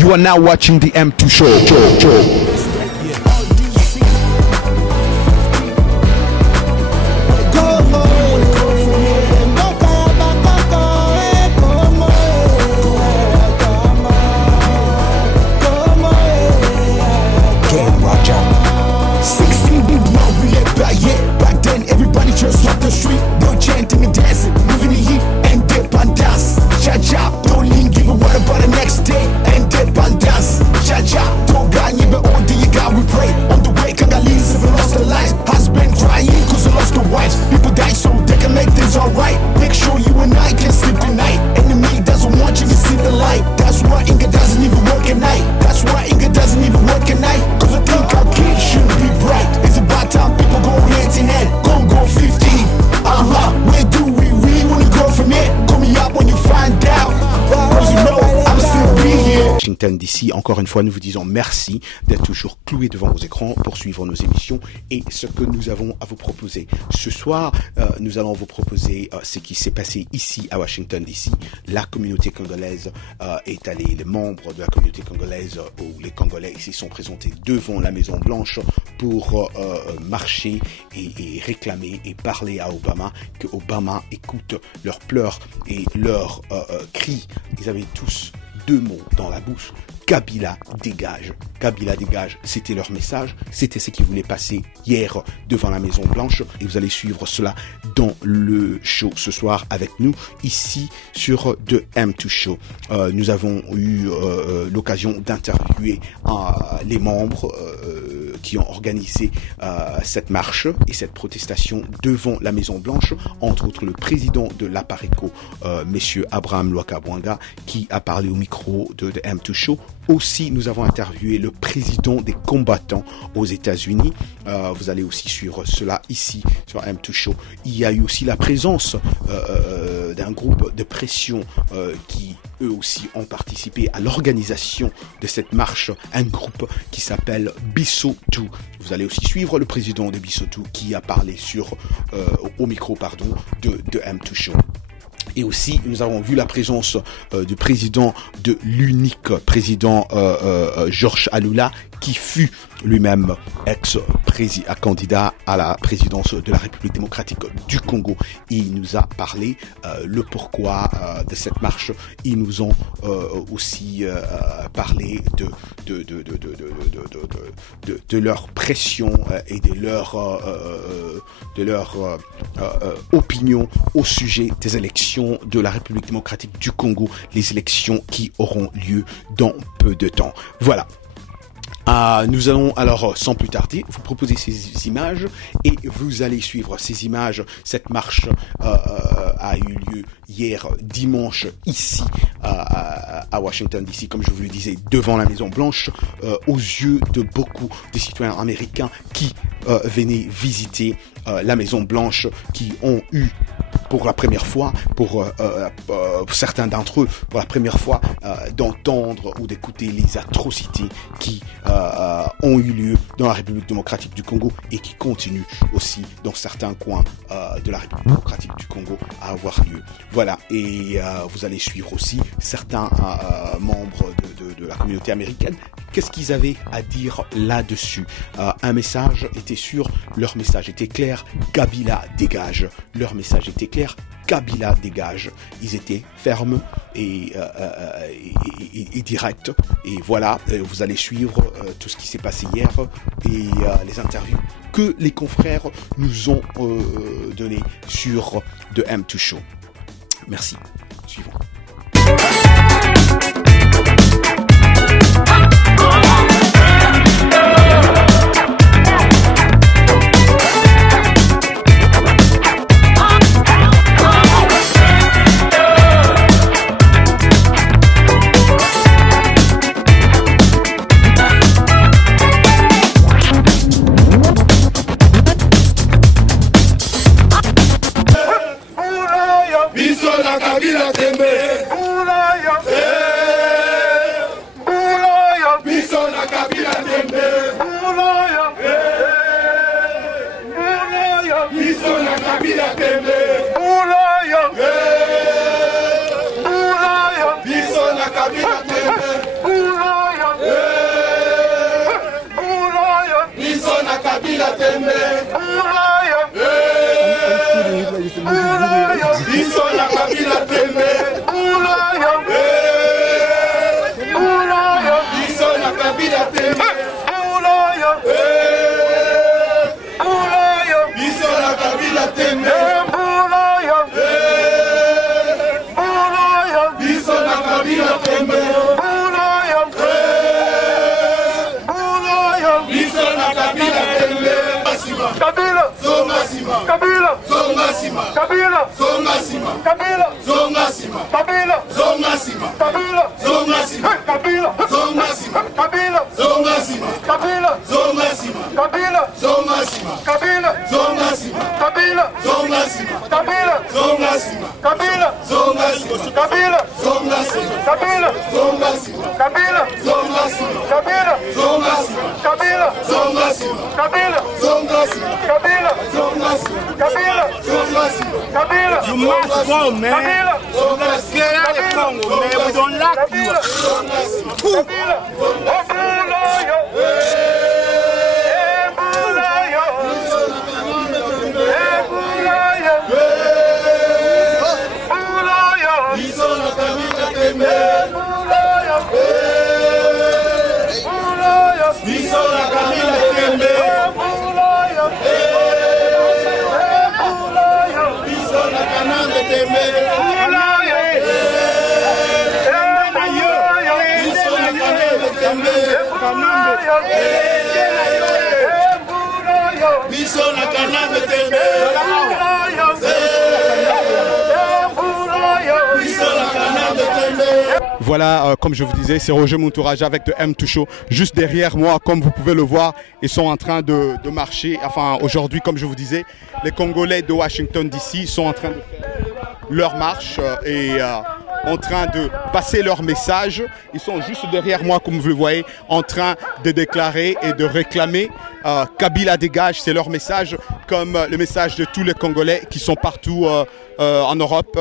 You are now watching the M2 Show. Back then everybody just walked the street, no chanting and dancing, moving the heat and dip and dance. Cha-cha, don't lean, give a word about the next day and dip and dance. Cha-cha, don't ganye, but all do you got, we pray. On the way, Congolese have lost their lives, has been crying cause they lost their wives. People die so they can make things alright. Make sure you and I can sleep tonight. Enemy doesn't want you to see the light. That's why Inga doesn't even work at night. That's why Inga doesn't even work at night. Cause I think our kids should be bright. It's about time people go hand in hand. Congo 15, where do we really wanna go from here? Call me up when you find out. Cause you know I'm still be here. Washington DC, encore une fois, nous vous disons merci d'être toujours cloués devant vos écrans pour suivre nos émissions et ce que nous avons à vous proposer. Ce soir, nous allons vous proposer ce qui s'est passé ici à Washington DC. La communauté congolaise est allée, les membres de la communauté congolaise ou les Congolais ici sont présentés devant la Maison Blanche pour marcher et réclamer et parler à Obama, que Obama écoute leurs pleurs et leurs cris. Ils avaient tous deux mots dans la bouche: Kabila dégage. Kabila dégage, c'était leur message, c'était ce qu'ils voulaient passer hier devant la Maison Blanche et vous allez suivre cela dans le show ce soir avec nous ici sur The M2 Show. Nous avons eu l'occasion d'interviewer les membres qui ont organisé cette marche et cette protestation devant la Maison Blanche, entre autres le président de l'Apareco, Monsieur Abraham Lwakabwanga, qui a parlé au micro de The M2 Show. Aussi, nous avons interviewé le président des combattants aux États-Unis. Vous allez aussi suivre cela ici sur M2 Show. Il y a eu aussi la présence d'un groupe de pression qui eux aussi ont participé à l'organisation de cette marche, un groupe qui s'appelle Biso2. Vous allez aussi suivre le président de Biso2 qui a parlé au micro de M2 Show. Et aussi, nous avons vu la présence du président de l'unique président Georges Alula, qui fut lui-même candidat à la présidence de la République démocratique du Congo. Il nous a parlé le pourquoi de cette marche. Ils nous ont aussi parlé de leur pression et de leur opinion au sujet des élections de la République démocratique du Congo, les élections qui auront lieu dans peu de temps. Voilà. Nous allons alors sans plus tarder vous proposer ces images et vous allez suivre ces images. Cette marche a eu lieu hier dimanche ici à Washington DC, comme je vous le disais, devant la Maison Blanche, aux yeux de beaucoup de citoyens américains qui venaient visiter la Maison Blanche, qui ont eu pour la première fois, pour certains d'entre eux, pour la première fois, d'entendre ou d'écouter les atrocités qui ont eu lieu dans la République démocratique du Congo et qui continuent aussi dans certains coins de la République démocratique du Congo à avoir lieu. Voilà, et vous allez suivre aussi certains membres de la communauté américaine. Qu'est-ce qu'ils avaient à dire là-dessus? Un message était sûr, leur message était clair: Kabila dégage. Leur message était clair: Kabila dégage. Ils étaient fermes et directs. Et voilà, vous allez suivre tout ce qui s'est passé hier et les interviews que les confrères nous ont données sur The M2 Show. Merci. Suivons. You must go, man. Let's get out of Congo, man. We don't like you. Voilà, comme je vous disais, c'est Roger Mountouraja avec de M2 Show. Juste derrière moi, comme vous pouvez le voir, ils sont en train de marcher. Enfin, aujourd'hui, comme je vous disais, les Congolais de Washington DC sont en train de faire leur marche et en train de passer leur message. Ils sont juste derrière moi, comme vous le voyez, en train de déclarer et de réclamer Kabila dégage. C'est leur message, comme le message de tous les Congolais qui sont partout en Europe,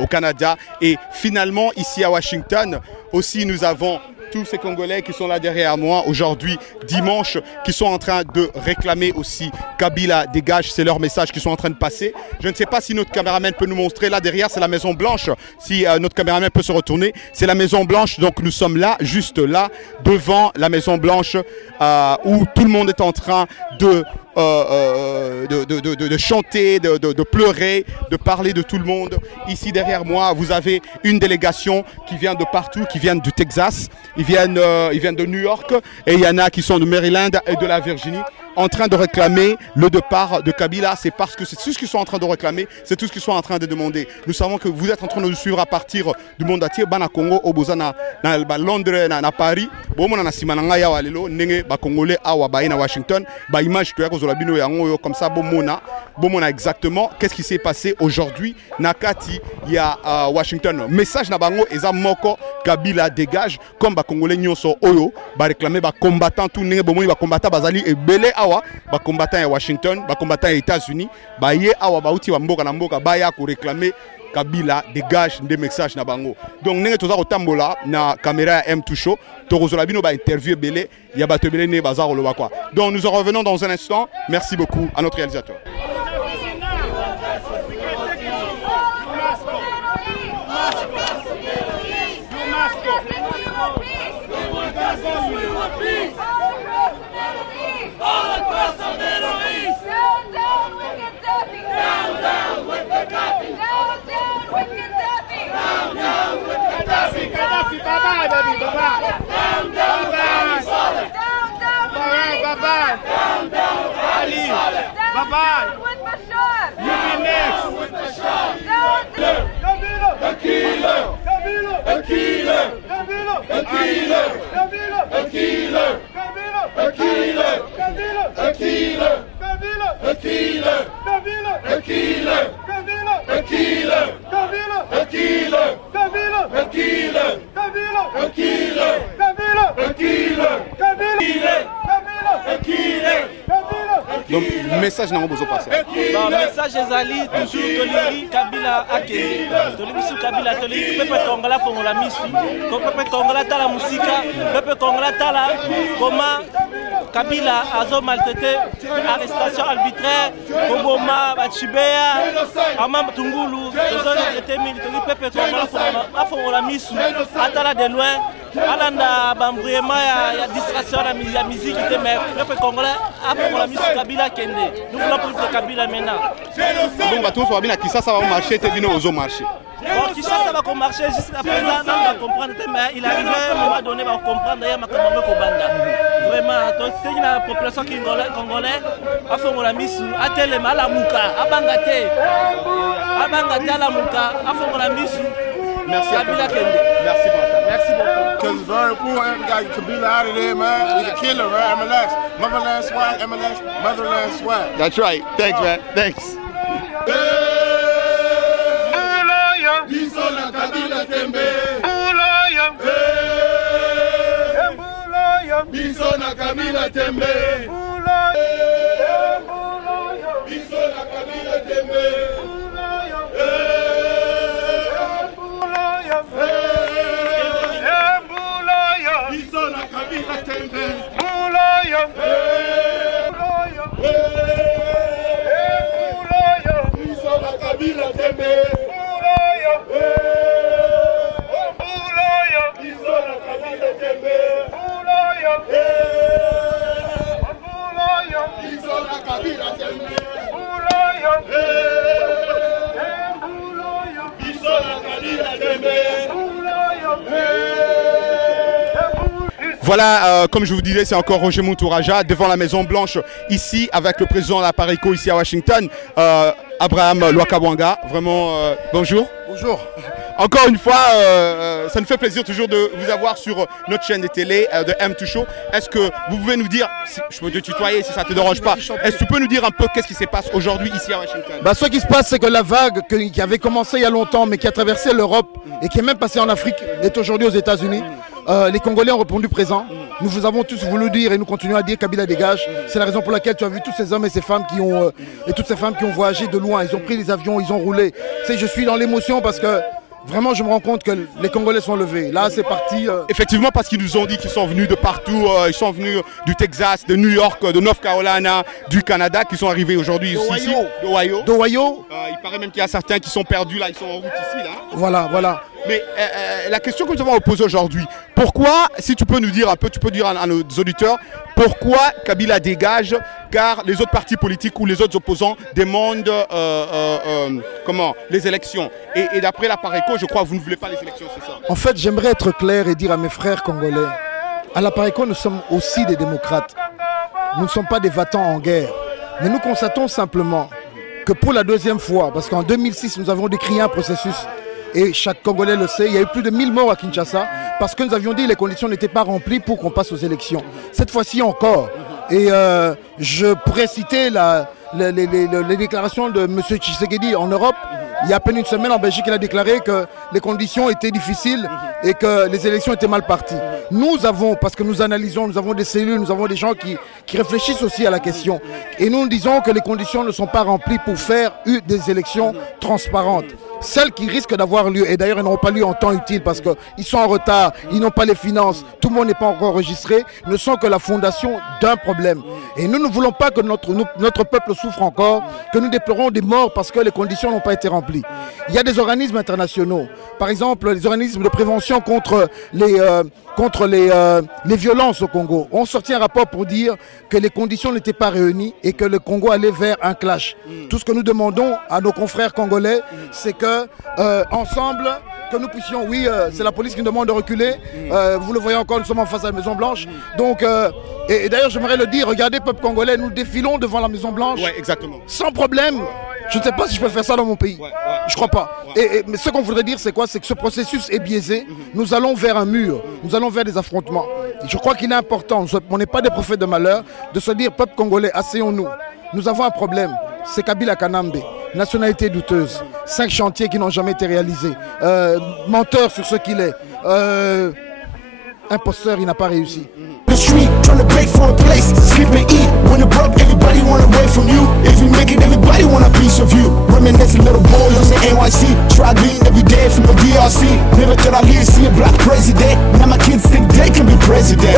au Canada. Et finalement, ici à Washington, aussi nous avons tous ces Congolais qui sont là derrière moi aujourd'hui, dimanche, qui sont en train de réclamer aussi Kabila dégage. C'est leur message qu'ils sont en train de passer. Je ne sais pas si notre caméraman peut nous montrer. Là derrière, c'est la Maison Blanche. Si notre caméraman peut se retourner, c'est la Maison Blanche. Donc nous sommes là, juste là, devant la Maison Blanche, où tout le monde est en train de chanter, de pleurer, de parler de tout le monde. Ici derrière moi, vous avez une délégation qui vient de partout, qui vient du Texas, ils viennent de New York, et il y en a qui sont de Maryland et de la Virginie, en train de réclamer le départ de Kabila. C'est parce que c'est tout ce qu'ils sont en train de réclamer, c'est tout ce qu'ils sont en train de demander. Nous savons que vous êtes en train de nous suivre à partir du monde entier. Bana Congo, Obozana, Londres, na Paris, Bomona na Simananga ya walelo, nenge ba Congolais awa ba na Washington, ba image to yako zolabino yango comme ça bomona exactement qu'est-ce qui s'est passé aujourd'hui nakati ya Washington. Message na bango eza moko, Kabila dégage, comme ba Congolais nyonso oyo ba réclamer ba combattant tout nenge bomoni ba combattant bazali ebele awa ba combattant ya Washington, ba combattant ya États-Unis, ba ye awa ba uti wa mboka na mboka ba ya ko réclamer Kabila dégage des messages na bango. Donc nenge toza kotambola na caméra ya M2 Show, tokozola bino ba interview belé, ya bato belé ne bazar loba quoi. Donc nous en revenons dans un instant. Merci beaucoup à notre réalisateur. Bye-bye, baby, bye-bye. Down, down, bye-bye. Bye-bye. Down, down, Ali. Bye-bye. You be next. The killer. The killer. The killer. The killer. The killer. The killer. The killer. The killer. The killer. The killer. The killer. The killer. The killer. Donc message n'a pas besoin de passer. Bon, message ezali toujours tolingi Kabila akende. Tolingi su Kabila tolingi pepe Kongola fongola misu. Ko pepe Kongola tala musika, pepe Kongola tala koma Kabila a maltraité, arrestation arbitraire, Obama, Bachibea, Amam Tungulu, la mise Atala de loin, Alanda Bambriema, il y a distraction à la musique, mais le peuple congolais a pour la mise Kabila Kende. Nous voulons pour Kabila maintenant. Bon, bah, tout va bien, qui ça va marcher, t'es venu aux marchés. Bon, qui ça va marcher jusqu'à présent, on va comprendre, mais il arrive à un moment donné, on va comprendre d'ailleurs ma camarade Kobanda. Vraiment, c'est une population congolaise, à fond la mise, à Télé, à la Mouka, à Bangate, à la Mouka, à fond la mise. Merci à Kabila Kende. Merci beaucoup. Merci beaucoup. Because it's very important. We got Kabila out of there, man. He's a killer, right? MLS. Motherland swag, MLS, motherland swag. That's right. Thanks, man. Thanks. Bisola Kabila Tembe. Bisola Kabila Tembe. Bisola Kabila Tembe. Voilà, comme je vous disais, c'est encore Roger Moutouraja devant la Maison Blanche, ici avec le président de la Pareco ici à Washington, Abraham Lwakabwanga. Vraiment, bonjour. Bonjour. Encore une fois, ça nous fait plaisir toujours de vous avoir sur notre chaîne de télé de M2 Show. Est-ce que vous pouvez nous dire, si je peux te tutoyer si ça ne te dérange pas, est-ce que tu peux nous dire un peu qu'est-ce qui se passe aujourd'hui ici à Washington? Ce qui se passe, c'est que la vague qui avait commencé il y a longtemps, mais qui a traversé l'Europe et qui est même passée en Afrique, est aujourd'hui aux États-Unis. Les Congolais ont répondu présent. Nous vous avons tous voulu dire et nous continuons à dire Kabila dégage. C'est la raison pour laquelle tu as vu tous ces hommes et ces femmes qui ont et toutes ces femmes qui ont voyagé de loin. Ils ont pris les avions, ils ont roulé. Tu sais, je suis dans l'émotion parce que vraiment, je me rends compte que les Congolais sont levés. Là, c'est parti. Effectivement, parce qu'ils nous ont dit qu'ils sont venus de partout. Ils sont venus du Texas, de New York, de North Carolina, du Canada, qui sont arrivés aujourd'hui ici. D'Ohio. Il paraît même qu'il y a certains qui sont perdus là. Ils sont en route ici là. Voilà. Mais la question que nous avons à poser aujourd'hui, pourquoi, si tu peux nous dire un peu, tu peux dire à nos auditeurs, pourquoi Kabila dégage, car les autres partis politiques ou les autres opposants demandent les élections. Et d'après la Pareco, je crois que vous ne voulez pas les élections, c'est ça? En fait, j'aimerais être clair et dire à mes frères congolais, à la Pareco, nous sommes aussi des démocrates. Nous ne sommes pas des votants en guerre. Mais nous constatons simplement que pour la deuxième fois, parce qu'en 2006, nous avons décrié un processus, et chaque Congolais le sait, il y a eu plus de 1000 morts à Kinshasa, parce que nous avions dit que les conditions n'étaient pas remplies pour qu'on passe aux élections. Cette fois-ci encore, et je pourrais citer les déclarations de M. Tshisekedi en Europe. Il y a à peine une semaine en Belgique, il a déclaré que les conditions étaient difficiles et que les élections étaient mal parties. Nous avons, parce que nous analysons, nous avons des cellules, nous avons des gens qui réfléchissent aussi à la question. Et nous disons que les conditions ne sont pas remplies pour faire des élections transparentes. Celles qui risquent d'avoir lieu, et d'ailleurs elles n'auront pas lieu en temps utile parce qu'ils sont en retard, ils n'ont pas les finances, tout le monde n'est pas encore enregistré, ne sont que la fondation d'un problème. Et nous ne voulons pas que notre peuple souffre encore, que nous déplorons des morts parce que les conditions n'ont pas été remplies. Il y a des organismes internationaux, par exemple les organismes de prévention contre les violences au Congo, ont sorti un rapport pour dire que les conditions n'étaient pas réunies et que le Congo allait vers un clash. Tout ce que nous demandons à nos confrères congolais, c'est que ensemble, que nous puissions, c'est la police qui nous demande de reculer, vous le voyez encore, nous sommes en face à la Maison Blanche, donc, et d'ailleurs j'aimerais le dire, regardez peuple congolais, nous défilons devant la Maison Blanche, exactement. Sans problème. Je ne sais pas si je peux faire ça dans mon pays. Je ne crois pas. Mais ce qu'on voudrait dire, c'est quoi? C'est que ce processus est biaisé. Nous allons vers un mur. Nous allons vers des affrontements. Et je crois qu'il est important, on n'est pas des prophètes de malheur, de se dire, peuple congolais, asseyons-nous. Nous avons un problème. C'est Kabila Kanambe. Nationalité douteuse. 5 chantiers qui n'ont jamais été réalisés. Menteur sur ce qu'il est. Imposteur, il n'a pas réussi. The street, trying to beg for a place, sleep and eat. When it broke, everybody want away from you. If you make it, everybody want a piece of you. Reminiscing little boys on the NYC, struggling every day from the DRC. Never thought I'd live to see a black president. Now my kids think they can be president.